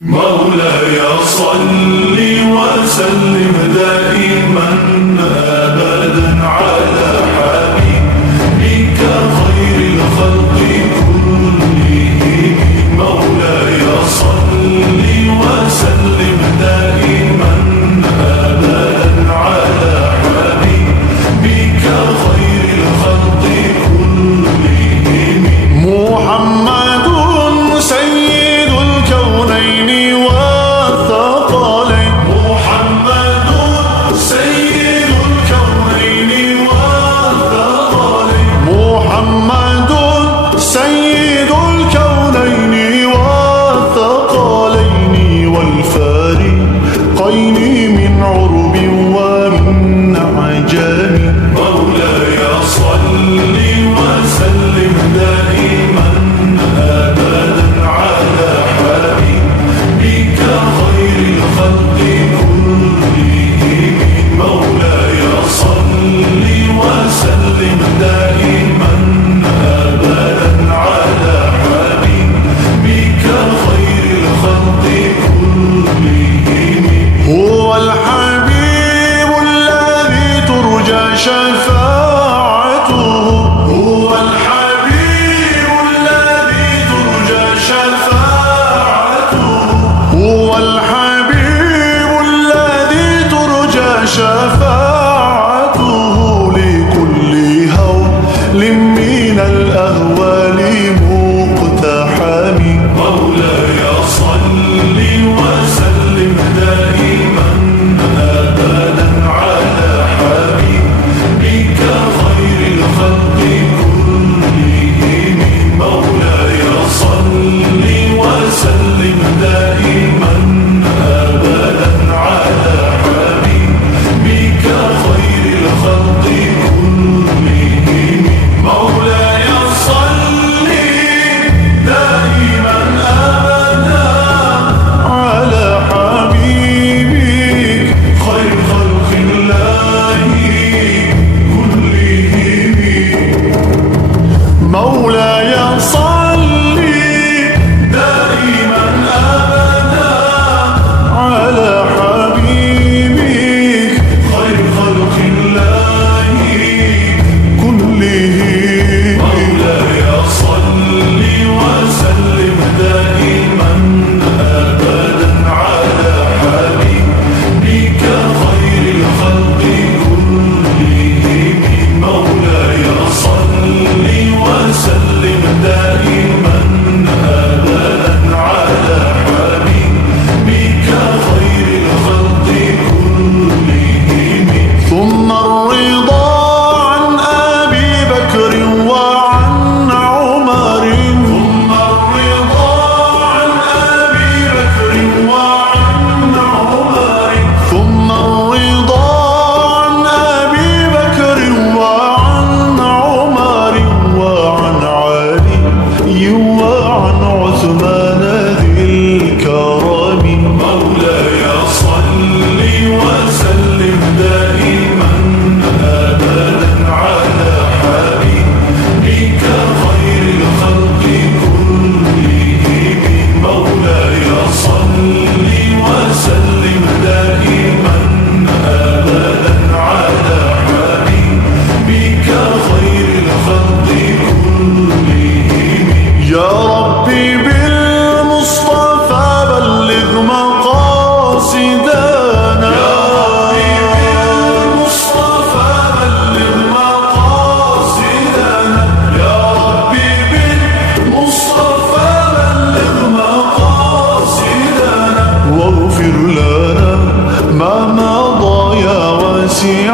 مولاي صل وسلم دائما أبدا على حبيبك خير الخلق كلهم. مولاي صل وسلم دائما أبدا على حبيبك خير الخلق كلهم. محمد سيد الكونين والثقلين. محمد سيد الكونين والثقلين. محمد سيد الكونين والثقلين والفارقين من عرب ومن عجم. مولاي صل وسلم دائما أبدا على حبيبك خير الخلق كلهم. مولاي صل وسلم دائما أبدا على حبيبك خير الخلق كلهم. هو الحبيب الذي ترجى شفاعته. هو الحبيب الذي ترجى شفاعته. هو الحبيب الذي ترجى شفاعته لكل هول من الأهوال مقتحم. مولاي صل وسلم دائما أبدا على حبيبك خير الخلق كلهم. مولاي صل وسلم دائما أبدا على حبيبك خير الخلق كلهم. مولاي صل دائما أبدا على حبيبك خير خلق الله كلهم. مولاي صل دائما أبدا على حبيبك خير خلق الله كلهم. مولاي صل وسلم دائما أبدا على حبيبك خير الخلق كلهم. مولاي صل وسلم دائما أبدا على حبيبك خير الخلق كلهم. ثم الرضا عن أبي بكر وعن عمر. ثم الرضا عن أبي بكر وعن عمر. ثم الرضا عن أبي بكر وعن عمر وعن علي وعن عثمان ذي الكرم. مولاي صل وسلم دائما أبدا على حبيبك خير الخلق كلهم. مولاي صل وسلم دائما أبدا على حبيبك خير الخلق كلهم. يا ربي بالمصطفى بلغ مقاصدنا. يا ربي بالمصطفى بلغ مقاصدنا. يا ربي بالمصطفى بلغ مقاصدنا. واغفر لنا ما مضى يا واسع